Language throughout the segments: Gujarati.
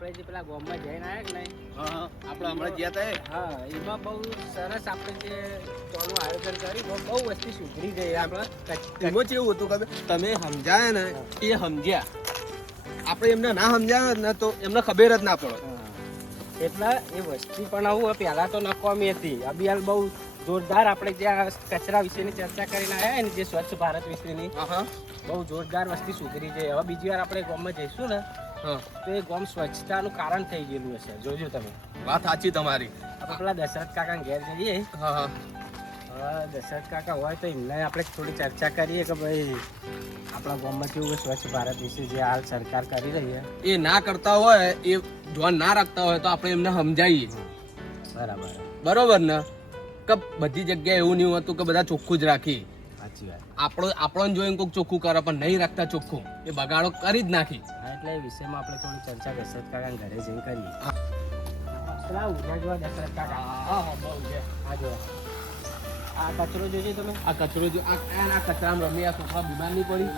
આપણે જે પેલા ગામમાં જઈને આયા કે નહીં, હા આપણે હમણાં ગયા તા હા એમાં બહુ સરસ આપણે જે ટોળનું આયોજન કર્યું બહુ વસ્તી સુધરી ગઈ આપણે. એમાં કેવું હતું ખબર તમે સમજાયા ને એ સમજ્યા આપણે એમને ના સમજાય ને તો એમને ખબર જ ના પડે. એટલે એ વસ્તી પણ આવું પહેલા તો નકામી હતી. અભિયાન બહુ જોરદાર આપણે જે આ કચરા વિશેની ચર્ચા કરીને આવ્યા ને જે સ્વચ્છ ભારત વિશેની બહુ જોરદાર વસ્તી સુધરી છે. હવે બીજી વાર આપણે ગામમાં જઈશું ને તો એ ગામ સ્વચ્છતાનું કારણ થઈ ગયેલું હશે. જોજો તમે. વાત સાચી તમારી. આપણે પેલા દશરથ કાકા ઘેર જઈએ. દશરથ કાકા હોય તો એમને આપણે થોડી ચર્ચા કરીએ કે ભાઈ આપણા ગામમાં કેવું સ્વચ્છ ભારત વિશે જે હાલ સરકાર કરી રહી છે એ ના કરતા હોય એ ધ્યાન ના રાખતા હોય તો આપણે એમને સમજાવીએ. બરોબર ને કે બધી જગ્યાએ એવું નહીં હોતું કે બધા ચોખ્ખું જ રાખી. સાચી વાત. આપણને જોઈને કોઈક ચોખ્ખું કરે પણ નહીં રાખતા ચોખ્ખું એ બગાડો કરી જ નાખી. એટલે એ વિષયમાં આપણે થોડી ચર્ચા દશરથ કાકા ઘરે જઈને કરીએ. પેલા ઉઠ્યા જોવા દશરથ કાકા. બહુ છે. આ જો આ કચરો જોજો તમે. આ કચરો જો આ કચરામાં રમી આ છોકરા બીમાર નહીં પડી.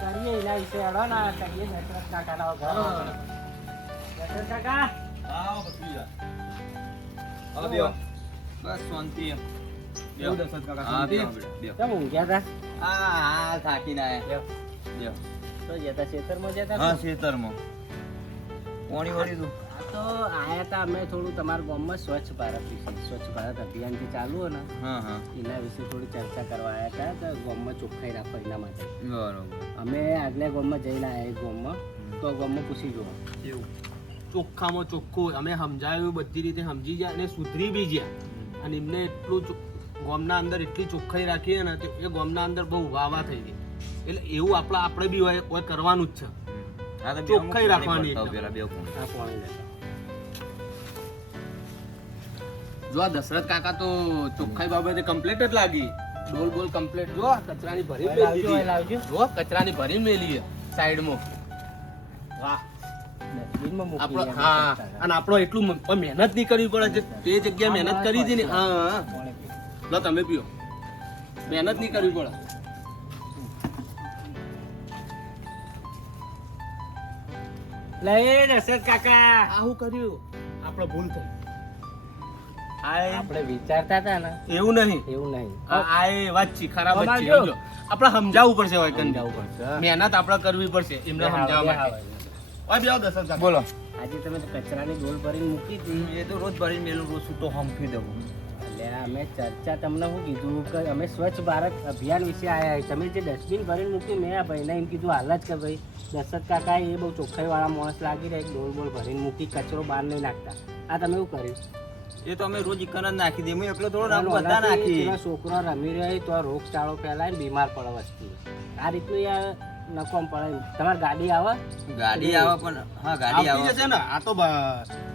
કરીએ એના વિશે અડો ના કરીએ દશરથ કાકાના ઘર. દશરથ કાકા બસ શાંતિ. દશરથ કાકા કેમ ઊંઘ્યા હતા? થાકીને આયા. તો જતા ખેતરમાં જતા? હા ખેતરમાં પાણી વળી દઉં. તો આયા હતા અમે થોડું તમારા ગામમાં સ્વચ્છ ભારત વિશે સ્વચ્છ ભારત અભિયાન જે ચાલુ હોય ને એના વિશે થોડી ચર્ચા કરવા આવ્યા હતા. તો ગામમાં ચોખ્ખાઈ રાખો એના માટે. બરોબર. અમે આગલા ગામમાં જઈને આવ્યા એક ગામમાં. તો ગામમાં પૂછી જુઓ એવું ચોખ્ખામાં ચોખ્ખું અમે સમજાવ્યું બધી રીતે સમજી ગયા અને સુધરી બી ગયા. અને એમને એટલું ગામના અંદર એટલી ચોખ્ખાઈ રાખીએ ને તો એ ગામના અંદર બહુ વાવા થઈ ગઈ. એટલે એવું આપણે બી હોય કરવાનું જ છે. ચોખ્ખાઈ રાખવાની. જો આ દશરથ કાકા તો ચોખ્ખાઈ બાબતે કમ્પ્લીટ જ લાગી. ડોલ બોલ કમ્પ્લીટ. જો કચરાની ભરી મેલી. જો કચરાની ભરી મેલી સાઈડમાં. વાહ. હા અને આપણો એટલું મહેનત નહીં કરવી પડે. તે જગ્યાએ મહેનત કરી હતી ને. હા લો તમે પીઓ. મહેનત નહીં કરવી પડે. લઈ દશરથ કાકા. આવું કર્યું આપણે ભૂલ થઈ. આપણે વિચારતા હતા ને એવું નહીં. એવું નહીં. આ એ વાત છે ખરાબ જ છે. આપણે સમજાવવું પડશે. હોય સમજાવવું પડશે. મહેનત આપણે કરવી પડશે એમને સમજાવવા માટે. ઓય બેહો દશરથ કાકા. બોલો. આજે તમે કચરાની ડોલ ભરીને મૂકી હતી. એ તો રોજ ભરીને મેલું રોજ તો હંફી દઉં. એટલે અમે ચર્ચા તમને શું કીધું કે અમે સ્વચ્છ ભારત અભિયાન વિશે આવ્યા. તમે જે ડસ્ટબિન ભરીને મૂકી મેં આ ભાઈને એમ કીધું હાલ જ કે ભાઈ દશરથ કાકા એ બહુ ચોખ્ખાઈ વાળા માણસ લાગી રહ્યા. ડોલ બોલ ભરીને મૂકી કચરો બહાર નહીં નાખતા. આ તમે એવું કર્યું? એ તો અમે રોજ ઇકન જ નાખી દઈએ. હું એકલો થોડો નાખું બધા નાખી. છોકરો રમી રહ્યો તો રોગચાળો ફેલાય ને બીમાર પડે વસ્તી. આ રીતનું યાર નકોમ પડે. તમારી ગાડી આવે? ગાડી આવે પણ હા ગાડી આવે છે ને. આ તો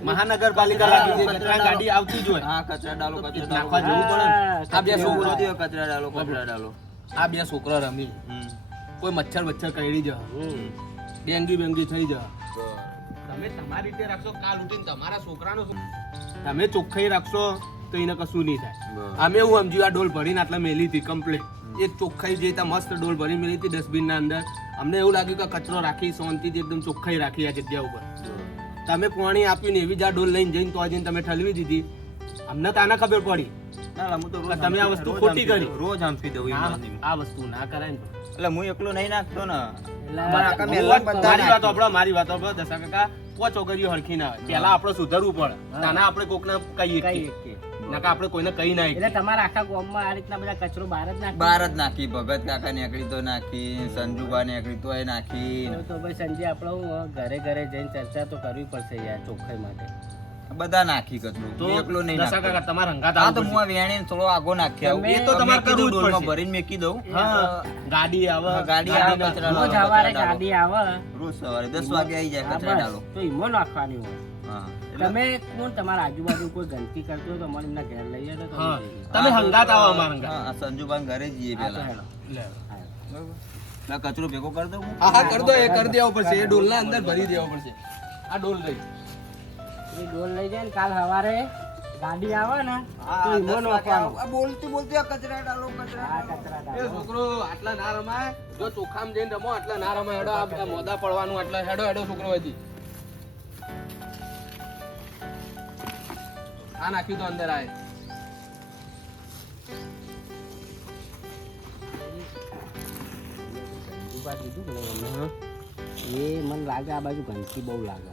મહાનગરપાલિકા લાગી છે. કચરા ગાડી આવતી જ હોય. હા કચરા ડાલો નાખવા જવું પડે. આ બે છોકરો કચરા ડાલો. આ બે છોકરા રમી કોઈ મચ્છર કરડી જાય. ડેન્ગ્યુ થઈ જાય. તમે તમારી રીતે રાખશો કાલ ઉઠીને તમારા છોકરાનો તમે ચોખ્ખાઈ રાખશો તો એને કશું નહીં થાય. અમે એવું સમજ્યું આ ડોલ ભરીને આટલા મેલી હતી કમ્પ્લીટ. એ ચોખ્ખાઈ જે મસ્ત ડોલ ભરી મેલી હતી ડસ્ટબિન ના અંદર. અમને એવું લાગ્યું કે કચરો રાખી શાંતિથી એકદમ ચોખ્ખાઈ રાખી આ જગ્યા ઉપર. તમે પાણી આપ્યું ને એવી જ આ ડોલ લઈને જઈને તો જઈને તમે ઠલવી દીધી. અમને તો આના ખબર પડી. તમે આ વસ્તુ ખોટી કરી. રોજ હંફી દઉં. આ વસ્તુ ના કરાય ને. એટલે હું એકલો નહીં નાખતો ને. મારી વાત દશા કાકા પોચો કર્યો હરખી ના હોય. પેલા આપણે સુધરવું પડે. નાના આપણે કોકને કહીએ નકા આપણે કોઈને કહી ના. એટલે તમારા આખા ગામમાં આ રીતના બધા કચરો બહાર જ નાખી. ભગત કાકા નીકળી તો નાખી, સંજુબા નીકળી તો એ નાખી. તો ભાઈ સંજય આપણે ઘરે ઘરે જઈને ચર્ચા તો કરવી પડશે યાર ચોખ્ખાઈ માટે. બધા નાખી કચરો. એકલો નહીં દશા કાકા તમારા હંગાત આ તો હું આ વેણી થોડો આગો નાખ્યા. એ તો તમારે કરવું જ પડશે. ભરીને મેકી દઉં. ગાડી આવે રોજ સવારે ગાડી આવે. રોજ સવારે 10 વાગે આવી જાય કચરા ડાલો. તો ઈમો નાખવાની હોય. તમે કોણ તમારા આજુબાજુ કોઈ ગંદકી કરતો હોય તો અમારે એમના ઘેર લઈ જાય તો તમે હંગાત આવો અમારા ઘરે. હા સંજુબાન ઘરે જઈએ પેલા. લે કચરો ભેગો કરી દઉં. હા કરી દો. એ કરી દેવો પડશે. એ ડોલના અંદર ભરી દેવો પડશે. આ ડોલ લઈ એ ડોલ લઈ જાય ને કાલ સવારે ગાડી આવે ને તો ઈમો નાખવાનું. બોલતી આ કચરા ડાલો એ છોકરો આટલા ના રમાય. જો ચોખામાં જઈને રમો આટલા ના રમાય. હેડો આ મોદા પડવાનું આટલા હેડો છોકરો હજી આ નાખ્યું તો અંદર આય સંજુબા કીધું કે નહીં અમે, એ મને લાગે આ બાજુ ગંદકી બહુ લાગે.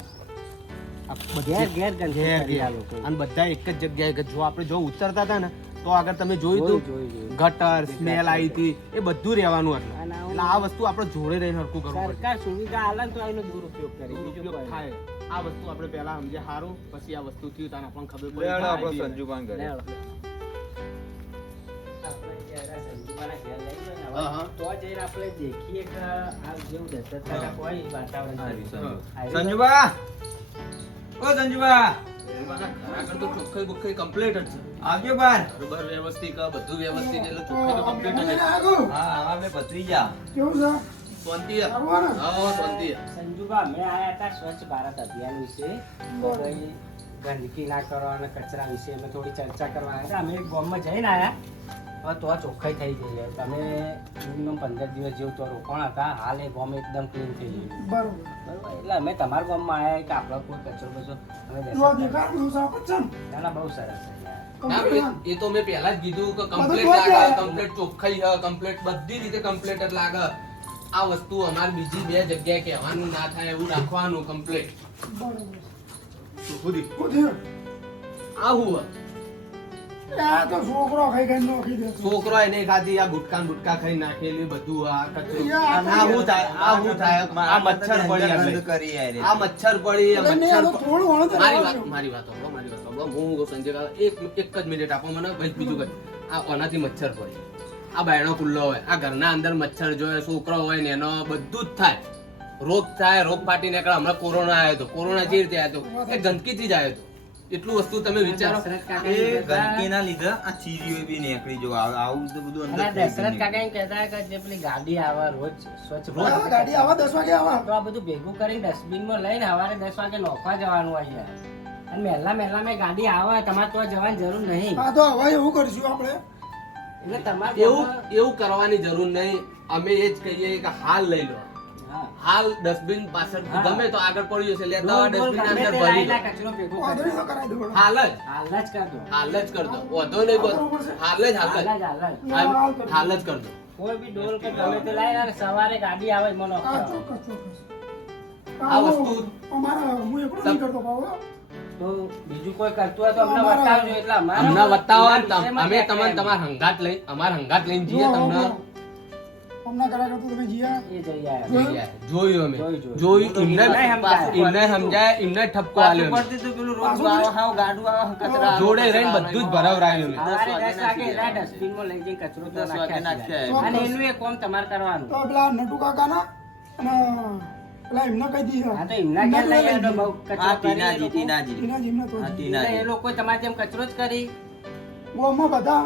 આ ઘેર બધી ઘેર ગંદકી ઘેર કરી આ ઘેર. લોકો. અને બધા એક જ જગ્યાએ કે જો આપણે જો ઉતરતા હતા ને તો આગળ તમે જોયું જોયું, હતું જોયું. ગટર સ્મેલ આવી હતી એ બધું રહેવાનું હતું. અને આવું એટલે આ વસ્તુ આપણે જોડે રહીને હરખું કરવું પડે. સરકાર સુવિધા આલે ને તો એનો દુરુપયોગ કરે, બીજું ઉપયોગ કોઈ થાય. આ વસ્તુ આપણે પહેલા સમજે સારું, પછી આ વસ્તુ થયું તાને આપણને ખબર લે હેડો આપણો પડી સંજુબાન ઘરે. નહીં. આપણે જ્યારે આ સંજુબાના ઘેર લઈ જઈએ ને હવે, હા, હા. તો જઈને આપણે દેખીએ કે આ જેવું દશરથના કોઈ વાતાવરણ છે. સંજુબા, ઓ સંજુબા, આગળ તો ચોખ્ખાઈ બોખ્ખાઈ complete જ છે. આવજો બાર. બરોબર વ્યવસ્થિત બધું વ્યવસ્થિત એટલે ચોખ્ખાઈ તો complete જ છે. હા આપણે ભત્રીજા. શાંતિ છે? હા, શાંતિ છે. સંજુબા, અમે આયા હતા સ્વચ્છ ભારત અભિયાન વિશે. તો ભાઈ ગંદકી ના કરો અને કચરા વિશે અમે થોડી ચર્ચા કરવા આવ્યા હતા. અમે એક ગામમાં જઈને આયા, હવે તો આ ચોખ્ખાઈ થઈ ગઈ છે. તમે મિનિમમ 15 દિવસ જેવું તો રોકાણ હતા, હાલ એ ગામ એકદમ ક્લીન થઈ ગયું. બરોબર. બરોબર, એટલે અમે તમારા ગામમાં આવ્યા કે આપણો કોઈ કચરો બચરો અમે જો બેસતા દેખાય બધું સાફ જ છે ને? ના, ના, બહુ સરસ છે યાર. ના, એ તો મેં પહેલા જ કીધું કે બધું complete તો જ લાગે, છે. complete ચોખ્ખાઈ છે, complete બધી રીતે complete જ લાગે. આ વસ્તુ અમારે બીજી બે જગ્યાએ કહેવાનું ના થાય એવું રાખવાનું complete. બરોબર. ચોખ્ખું. શું થયું? આ હું આ તો છોકરો ખાઈ ખાઈને નોખી દે છે. છોકરો એને ખાધી આ ગુટકા ખાઈ નાખેલી બધું આ કચરો. યાર, આ શું થાય? આ શું થાય? આ મચ્છર પડી બંધ આપણે. કરી યાર. આ મચ્છર પડી, આ એટલે મેં મચ્છર આનું થોડું ઘણું તો મારી રહેવા વાત દ્યો. મારી વાત સાંભળો, મારી વાત સાંભળો. હું સંજય કાકા એક જ મિનિટ આપો મને, પછી બીજું કઈ. આ ઓનાથી મચ્છર પડી, આ બાયણો ખુલ્લો હોય, આ ઘરના અંદર મચ્છર જોયે, છોકરો હોય ને એનો બધું જ થાય, રોગ થાય, રોગ ફાટી નીકળે. હમણાં કોરોના આવ્યો હતો, કોરોના જે રીતે આવ્યો હતો એ ગંદકીથી જ આવ્યો હતો. એટલું વસ્તુ તમે વિચારો. દશરથ કાકા એ એમ કહેતા- ગંદકીના લીધે આ ચીરીઓ બી નીકળી જો આવું તો બધું અને અંદર આ દશરથ કાકા એમ કહેતા કે જે પેલી ગાડી આવે રોજ સ્વચ્છ ભારત આ ગાડી આવા 10 વાગે આવા. તો આ બધું ભેગું કરીને ડસ્ટબિનમાં લઈને સવારે 10 વાગે નોખવા જવાનું હોય યાર. અને મહેલા મેં ગાડી આવે, તમારે તો જવાની જરૂર નહીં. આ તો હવે એવું કરશું આપણે. એટલે તમારે એવું કરવાની જરૂર નહીં. અમે એ જ કહીએ કે હાલ લઈ લો, હા. હાલ ડસ્ટબિન પાછળ હા. ગમે તો આગળ પડ્યું છે લેતા ડોલ બોલ ડસ્ટબિન ગમે અંદર તે ભરી દો. લાઈના કચરો ભેગો કરી વાંધો દો. નહીં તો કરાવી દઉં. હાલ જ હાલ જ કર દો. હાલ જ કર દો. વધો નહીં બધો. હાલ જ હાલ જ કર દો. કોઈ બી ડોલ કે ગમે તે લાઈને અને સવારે ગાડી આવે એમાં આ નોખવા. ચોક્કસ, ચોક્કસ. આ વસ્તુ- અમારા હું એકલો નહીં કરતો ભાવ. તો બીજું કોઈ કરતું હોય તો અમને બતાવજો. એટલે અમને બતાવો ને વિષયમાં અમે ક્યાંક તમને તમારા હંગાત લઈ અમારા હંગાત લઈને જઈએ તમને અમને કરા કરતો તમે જીયા. એ જઈ આવ્યા. જઈએ. જોયું અમે જોયું. જોયું એમને એમને સમજાય એમને ઠપકો આલ્યો અમે. જોડે રહીને બધું જ ભરાવરાયું અમે. સવારે 10 વાગે એના ડસ્ટબિનમાં લઈ જઈને કચરો તો નાખ્યા છે. અને એનું એક કામ તમારે કરવાનું. તો પેલા નટુ કાકાના અને પેલા એમને કહી દીધા. હા, તો એમના ઘેર લઈ આવ્યો બહુ કચરો હા કરી એ લોકો. ટીનાજી ટીનાજીમને તો હા, જ. ટીનાજી. એટલે એ લોકો તમારે જેમ કચરો જ કરી. ગોમાં બધા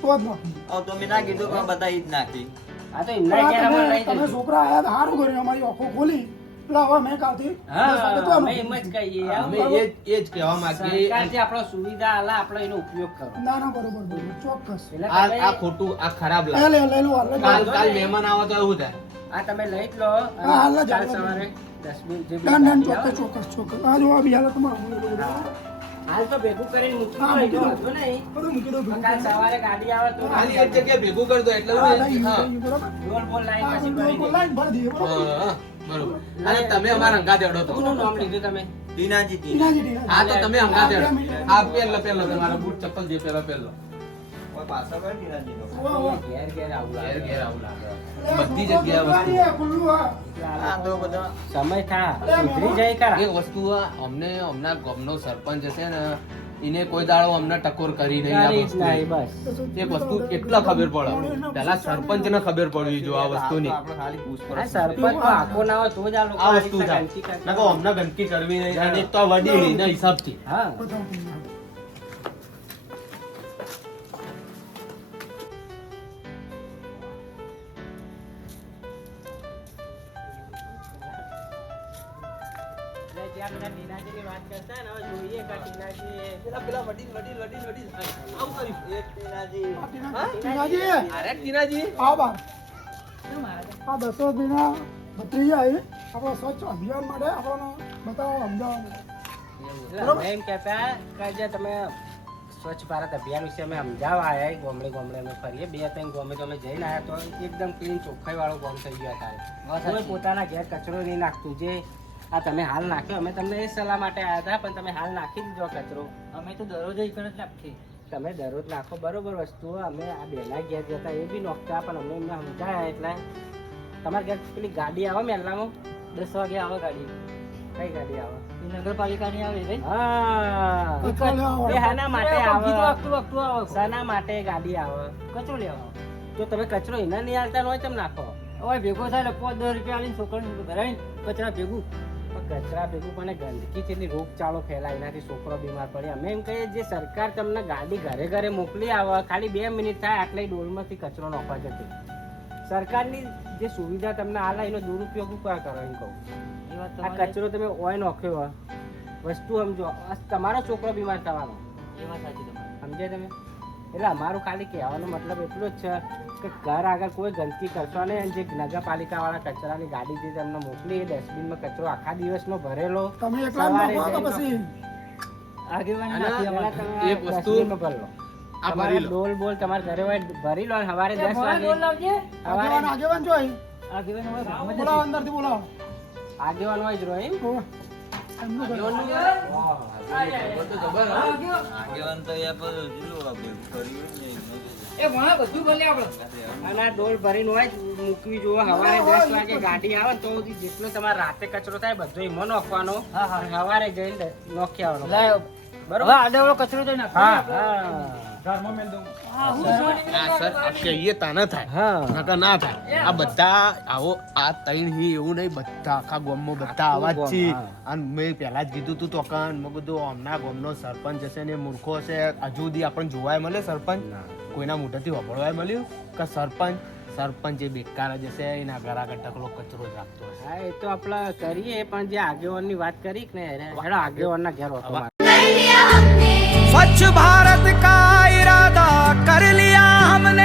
તો જ નાખી. હવે તો મેં ના કીધું પણ બધા ઈ જ નાખી. હા, તો એમના ઘેર અમે લઈ તમે જઈશું. છોકરા આયા તો સારું કર્યું અમારી આંખો ખોલી. એટલે હવે મેં કાલથી 10 વાગે તો હા, આનું. અમે એમ જ કહીએ. અમે એ જ કહેવા માંગીએ સરકાર જે આપણો સુવિધા આલે આપણે એનો ઉપયોગ કરો. ના ના બરોબર બરોબર ચોક્કસ. એટલે આ તમે- ખોટું આ ખરાબ લે લાગે. લે લઈ લો હાલ કાલ મહેમાન આવે તો એવું થાય. આ તમે લઈ જ લો અને હા, હાલ જ, કાલ હાલ જ. સવારે ડસ્ટબિન જે ડન ડન બી આવે, ચોક્કસ ચોક્કસ. આ જો આ બી હાલ તમારું હાલ તો ભેગું કરીને મૂકી હા, દો, મૂકી એટલો દો. વાંધો નહીં. બધું મૂકી દો ભેગું. કાલ સવારે ગાડી આવે તો ખાલી એક જગ્યાએ ભેગું કરી દો એટલે હા, હું થઈ હા. ગયું, બરોબર. ડોલ બોલ લાઈન હા, પછી બધું ભરી દે. લાઈન ભરી દઈએ, બરોબર. હા, બરોબર. અને તમે અમારા હંગાત એડો તો કોનું નામ લીધું તમે? ટીનાજી ટીનાજી, ટીનાજી. હા તો તમે હંગાત એડો. હા, આ પહેલો તમારા બૂટ ચપ્પલ જે પહેલો કોઈ પાછળ હોય ટીનાજીનો. વાહ, વાહ. ઘેર ઘેર આવું ઘેર લાગે. ઘેર આવું લાગે. એટલે બધી ખુલ્લું જગ્યાએ વસ્તુ. ગાડી, ખુલ્લું હા. એટલે આ આ તો લોકો બધા સમય થા સુધરી જાય ખરા. એક વસ્તુ અમને હમણાં ગામનો સરપંચ છે ને એને કોઈ દાડો અમને ટકોર કરી નહીં આ કરી જ વસ્તુ. નહીં, બસ. એક વસ્તુ કેટલા ખબર પડે પેલા સરપંચ ને ખબર પડવી જો આ વસ્તુની આપણે ખાલી આ પૂછપરછ સરપંચ તો આખો ના હોય તો જ આ લોકો આ આ વસ્તુ રીતના થાય ગંદકી કરતા ના કહો હોય. અમને ગંદકી કરવી નહીં અને એક તો આ વડીલ એના હિસાબથી હા. બધા એટલે જ્યાં બધા ટીનાજીની વાત કરતા ને, હવે જોઈએ કે આ ટીનાજી પેલા વડીલ આવું કર્યું એક ટીનાજી આ ટીનાજી, ટીનાજી, અરે ટીનાજી આવો બાર. આ દશરથભાઈના ભત્રીજા એ આપણો સ્વચ્છ અભિયાન માટે આપણને બતાવો અમદાવાદ. એટલે અમે એમ કહેતા કે જે તમે સ્વચ્છ ભારત અભિયાન વિશે અમે સમજાવવા આવ્યા ગોમડે ગોમડે અમે ફરીએ 2-3 ગામે તો અમે જઈને આવ્યા તો એકદમ ક્લીન ચોખ્ખાઈ વાળો ગામ થઈ ગયો અત્યારે કોઈ પોતાના ઘેર કચરો નહીં નાખતું જે આ તમે હાલ નાખ્યો અમે તમને એ સલાહ માટે આવ્યા હતા પણ તમે હાલ નાખી દીધો કચરો અમે તો દરરોજ એક જ નાખીએ. તમે દરરોજ નાખો બરોબર વસ્તુઓ અમે આ બેના ઘેર જતા એ બી નોખતા પણ અમે એમને સમજાયા એટલે તમારા ઘેર પેલી ગાડી આવે મેલામાં 10 વાગે આવે ગાડી. કઈ ગાડી આવે એ નગરપાલિકાની આવે રે. હા કચરો લેવા એ હાના માટે આવે વાગતું આવે. શાના માટે ગાડી આવે કચરો લેવા જો તમે કચરો એના નહીં હાલતા હોય તમે નાખો હવે ભેગો થાય એટલે 5-10 રૂપિયા આલીને છોકરાને ભરાઈને કચરા ભેગું. પણ કચરા ભેગું પણ ગંદકી કેટલી રોગચાળો ફેલાય એનાથી છોકરો બીમાર પડે અમે એમ કહીએ જે સરકાર તમને ગાડી ઘરે ઘરે મોકલી આવે ખાલી 2 મિનિટ થાય આટલે ડોલમાંથી કચરો નાખવા જતી સરકારની જે સુવિધા તમને આલે એનો દુરુપયોગ ઉપર કરો એમ કહું એ વાત આ તમારી. કચરો તમે ઓય નાખ્યો હોય વસ્તુ સમજો આ તમારો છોકરો બીમાર થવાનો એ વાત સાચી તમારી. સમજે તમે એટલે અમારું ખાલી કહેવાનો મતલબ એટલો જ છે કે ઘર આગળ કોઈ ગંદકી કરશો નહીં અને જે નગરપાલિકા વાળા કચરાની ગાડી જે તમને મોકલી એ ડસ્ટબિનમાં કચરો આખા દિવસનો ભરેલો તમે એકલા સવારે નાખો કે જઈને પછી આગેવાની અને નાખી પહેલા અમારે. તમે એક વસ્તુ ડસ્ટબિનમાં ભરી લો આ તમારે ભરી લો ડોલ બોલ તમારે ઘરે હોય ભરી લો અને સવારે 10 ભણા વાગે ડોલ લાવજે. સવારે આગેવાન જોઈ આગેવાની હોય ગામમાં જ બોલાવો નથી. અંદરથી બોલાવો આગેવાન હોય જ રહો એમ ઓહ, એમનું ઘર. આગેવાન તો યાર બધું જીલું આપણે કર્યું ને એ ભણા બધું ભલે આપણે. અને આ ડોલ ભરીને હોય જ મૂકવી જોવો સવારે 10 વાગે ગાડી આવે ને તો સુધી જેટલો તમારે રાતે કચરો થાય બધો એમાં નાખવાનો હા, હા. અને સવારે જઈને નાખી આવવાનો લાય. બરોબર હવે આડેવાળો કચરો તો નાખો. હા હા હા, હું સોની આ સર આ કહીએ તા ન થાય હા નકર ના થાય આ બધા આવો આ તૈણ હી એવું નહીં બધા આખા ગામમાં બધા આવા જ છે હા. અને મેં પહેલા જ કીધું તું તોકન મેં કીધું આમના ગામનો સરપંચ હશે ને એ મૂર્ખો હશે હજુ સુધી આપણને જોવાય મળે સરપંચ કોઈના મોઢેથી વપડવાય મળ્યું કે સરપંચ એ બેકાર જ હશે એના ઘર આગળ ટકલો કચરો જ રાખતો હશે હા એ તો આપણે કરીએ પણ જે આગેવાનની વાત કરી કે ને હેડો આગેવાનના ઘેર હોતો મારે. स्वच्छ भारत का इरादा कर लिया हमने